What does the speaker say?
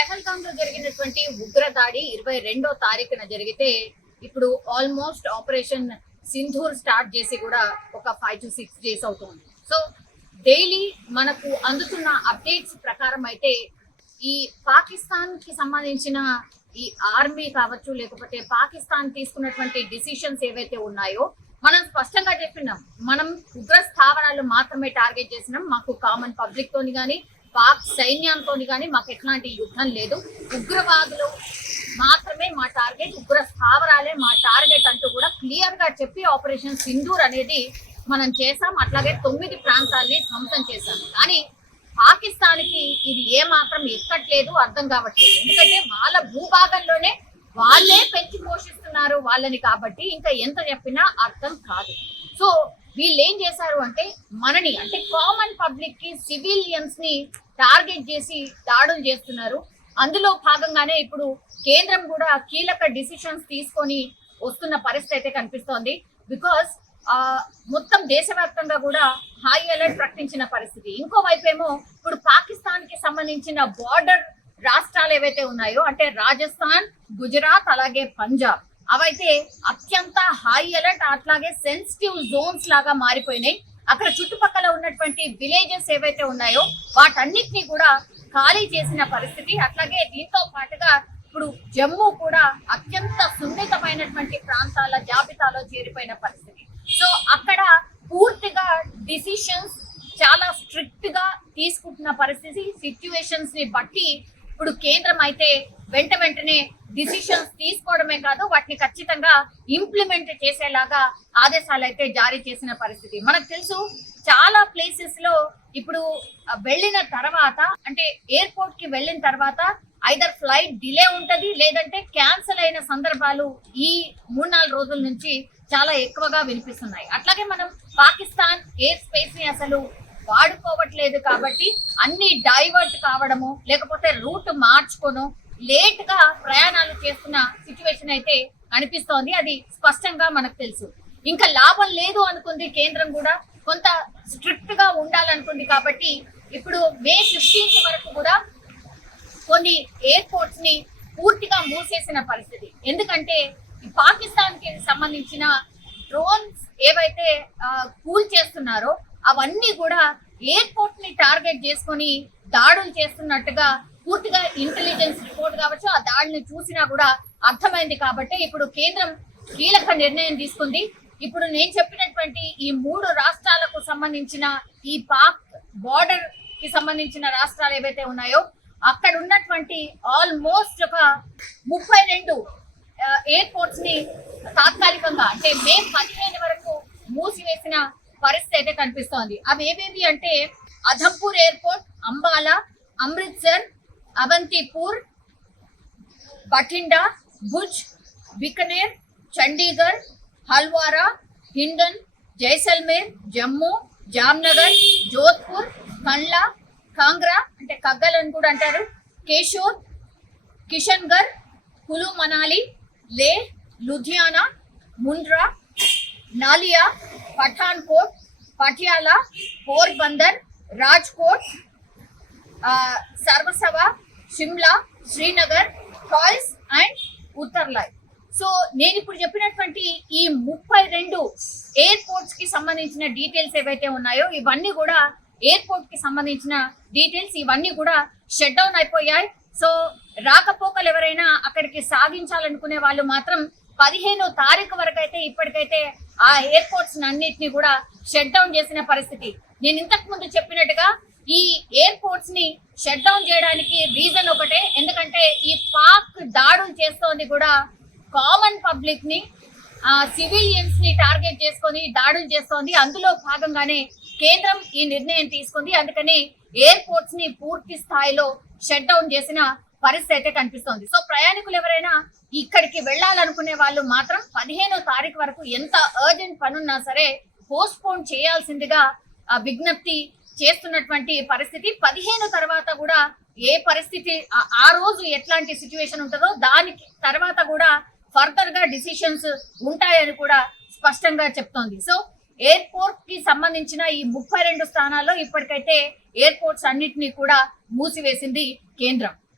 పెహల్గామ్ లో జరిగినటువంటి ఉగ్ర దాడి 22వ తారీఖున జరిగితే ఇప్పుడు ఆల్మోస్ట్ ఆపరేషన్ సింధూర్ స్టార్ట్ చేసి కూడా ఒక 5 to 6 డేస్ అవుతుంది. సో డైలీ మనకు అందుతున్న అప్డేట్స్ ప్రకారం అయితే ఈ పాకిస్తాన్ కి సంబంధించిన ఈ ఆర్మీ కావచ్చు, లేకపోతే పాకిస్తాన్ తీసుకున్నటువంటి డిసిషన్స్ ఏవైతే ఉన్నాయో మనం స్పష్టంగా చెప్పినాం. మనం ఉగ్ర స్థావరాలు మాత్రమే టార్గెట్ చేసినాం. మాకు కామన్ పబ్లిక్ తోని కానీ పాక్ సైన్యంతో కానీ మాకు ఎట్లాంటి యుద్ధం లేదు. ఉగ్రవాదులు మాత్రమే మా టార్గెట్, ఉగ్ర స్థావరాలే మా టార్గెట్ అంటూ కూడా క్లియర్ గా చెప్పి ఆపరేషన్ సింధూర్ అనేది మనం చేసాం. అట్లాగే 9 ప్రాంతాల్ని ధ్వంసం చేశాం. కానీ పాకిస్తాన్ కి ఇది ఏ మాత్రం ఎక్కట్లేదు, అర్థం కావట్లేదు. ఎందుకంటే వాళ్ళ భూభాగంలోనే వాళ్ళే పెంచి పోషిస్తున్నారు వాళ్ళని, కాబట్టి ఇంకా ఎంత చెప్పినా అర్థం కాదు. సో వీళ్ళు ఏం చేశారు అంటే మనని, అంటే కామన్ పబ్లిక్ కి, సివిలియన్స్ ని టార్గెట్ చేసి దాడులు చేస్తున్నారు. అందులో భాగంగానే ఇప్పుడు కేంద్రం కూడా కీలక డిసిషన్స్ తీసుకొని వస్తున్న పరిస్థితి అయితే కనిపిస్తోంది. బికాస్ మొత్తం దేశవ్యాప్తంగా కూడా హై అలర్ట్ ప్రకటించిన పరిస్థితి. ఇంకోవైపు ఏమో ఇప్పుడు పాకిస్తాన్ కి సంబంధించిన బార్డర్ రాష్ట్రాలు ఏవైతే ఉన్నాయో, అంటే రాజస్థాన్, గుజరాత్, అలాగే పంజాబ్, అవైతే అత్యంత హై అలర్ట్, అట్లాగే సెన్సిటివ్ జోన్స్ లాగా మారిపోయినాయి. అక్కడ చుట్టుపక్కల ఉన్నటువంటి విలేజెస్ ఏవైతే ఉన్నాయో వాటన్నిటిని కూడా ఖాళీ చేసిన పరిస్థితి. అట్లాగే దీంతో పాటుగా ఇప్పుడు జమ్మూ కూడా అత్యంత సున్నితమైనటువంటి ప్రాంతాల జాబితాలో చేరిపోయిన పరిస్థితి. సో అక్కడ పూర్తిగా డిసిషన్స్ చాలా స్ట్రిక్ట్ గా తీసుకుంటున్న పరిస్థితి. సిచ్యువేషన్స్ ని బట్టి ఇప్పుడు కేంద్రం అయితే వెంటనే డిసిషన్స్ తీసుకోవడమే కాదు, వాటిని ఖచ్చితంగా ఇంప్లిమెంట్ చేసేలాగా ఆదేశాలు అయితే జారీ చేసిన పరిస్థితి. మనకు తెలుసు చాలా ప్లేసెస్ లో ఇప్పుడు వెళ్ళిన తర్వాత, అంటే ఎయిర్పోర్ట్ కి వెళ్ళిన తర్వాత ఐదర్ ఫ్లైట్ డిలే ఉంటది, లేదంటే క్యాన్సిల్ అయిన సందర్భాలు ఈ 3-4 రోజుల నుంచి చాలా ఎక్కువగా వినిపిస్తున్నాయి. అట్లాగే మనం పాకిస్తాన్ ఎయిర్ స్పేస్ ని అసలు వాడుకోవట్లేదు కాబట్టి అన్ని డైవర్ట్ కావడము, లేకపోతే రూట్ మార్చుకోను లేట్ గా ప్రయాణాలు చేస్తున్న సిచ్యువేషన్ అయితే కనిపిస్తోంది. అది స్పష్టంగా మనకు తెలుసు. ఇంకా లాభం లేదు అనుకుంది కేంద్రం కూడా, కొంత స్ట్రిక్ట్ గా ఉండాలనుకుంది. కాబట్టి ఇప్పుడు May 15th వరకు కూడా కొన్ని ఎయిర్పోర్ట్స్ ని పూర్తిగా మూసేసిన పరిస్థితి. ఎందుకంటే పాకిస్తాన్ కి సంబంధించిన డ్రోన్స్ ఏవైతే కూల్ చేస్తున్నారో అవన్నీ కూడా ఎయిర్పోర్ట్ ని టార్గెట్ చేసుకొని దాడులు చేస్తున్నట్టుగా పూర్తిగా ఇంటెలిజెన్స్ రిపోర్ట్ కావచ్చు, ఆ దాడిని చూసినా కూడా అర్థమైంది. కాబట్టి ఇప్పుడు కేంద్రం కీలక నిర్ణయం తీసుకుంది. ఇప్పుడు నేను చెప్పినటువంటి ఈ 3 రాష్ట్రాలకు సంబంధించిన ఈ పాక్ బార్డర్ కి సంబంధించిన రాష్ట్రాలు ఏవైతే ఉన్నాయో అక్కడ ఉన్నటువంటి ఆల్మోస్ట్ ఒక 32 ఎయిర్పోర్ట్స్ ని తాత్కాలికంగా, అంటే May 15 వరకు మూసివేసిన పరిస్థితి అయితే కనిపిస్తోంది. అవి ఏవేవి అంటే అధంపూర్ ఎయిర్పోర్ట్, అంబాలా, అమృత్సర్, అవంతిపూర్, బఠిండా, భుజ్, బికనేర్, చండీగఢ్, హల్వారా, హిండన్, జైసల్మేర్, జమ్మూ, జామ్నగర్, జోధ్పూర్, కండ్లా, కాంగ్రా అంటే కగ్గల్ అని కూడా అంటారు, కేషోర్, కిషన్గఢ్, కులు మనాలి, లే, లుధియానా, ముండ్రా, నాలియా, పఠాన్కోట్, పటియాలా, పోర్బందర్, రాజ్కోట్, సర్వసవా, షిమ్లా, శ్రీనగర్, కాయిస్ అండ్ ఉత్తర్లాయ్. సో నేను ఇప్పుడు చెప్పినటువంటి ఈ 32 ఎయిర్పోర్ట్స్ కి సంబంధించిన డీటెయిల్స్ ఏవైతే ఉన్నాయో ఇవన్నీ కూడా ఎయిర్పోర్ట్ కి సంబంధించిన డీటెయిల్స్, ఇవన్నీ కూడా షట్ డౌన్ అయిపోయాయి. సో రాకపోకలు ఎవరైనా అక్కడికి సాగించాలనుకునే వాళ్ళు మాత్రం 15వ తారీఖు వరకు అయితే ఇప్పటికైతే ఆ ఎయిర్పోర్ట్స్ అన్నిటిని కూడా షట్ డౌన్ చేసిన పరిస్థితి. నేను ఇంతకు ముందు చెప్పినట్టుగా ఈ ఎయిర్పోర్ట్స్ ని షట్ డౌన్ చేయడానికి రీజన్ ఒకటే, ఎందుకంటే ఈ పాక్ దాడులు చేస్తోంది కూడా కామన్ పబ్లిక్ ని, సివిలియన్స్ ని టార్గెట్ చేసుకొని దాడులు చేస్తోంది. అందులో భాగంగానే కేంద్రం ఈ నిర్ణయం తీసుకుంది. అందుకని ఎయిర్పోర్ట్స్ ని పూర్తి స్థాయిలో షట్ డౌన్ చేసిన పరిస్థితి అయితే కనిపిస్తోంది. సో ప్రయాణికులు ఎవరైనా ఇక్కడికి వెళ్ళాలనుకునే వాళ్ళు మాత్రం 15వ తారీఖు వరకు ఎంత అర్జెంట్ పనున్నా సరే పోస్ట్ పోన్ చేయాల్సిందిగా విజ్ఞప్తి చేస్తున్నటువంటి పరిస్థితి. 15 తర్వాత కూడా ఏ పరిస్థితి, ఆ రోజు ఎట్లాంటి సిచ్యువేషన్ ఉంటుందో దానికి తర్వాత కూడా ఫర్దర్ గా డిసిషన్స్ ఉంటాయని కూడా స్పష్టంగా చెప్తోంది. సో ఎయిర్పోర్ట్ కి సంబంధించిన ఈ 32 స్థానాల్లో ఇప్పటికైతే ఎయిర్పోర్ట్స్ అన్నిటినీ కూడా మూసివేసింది కేంద్రం.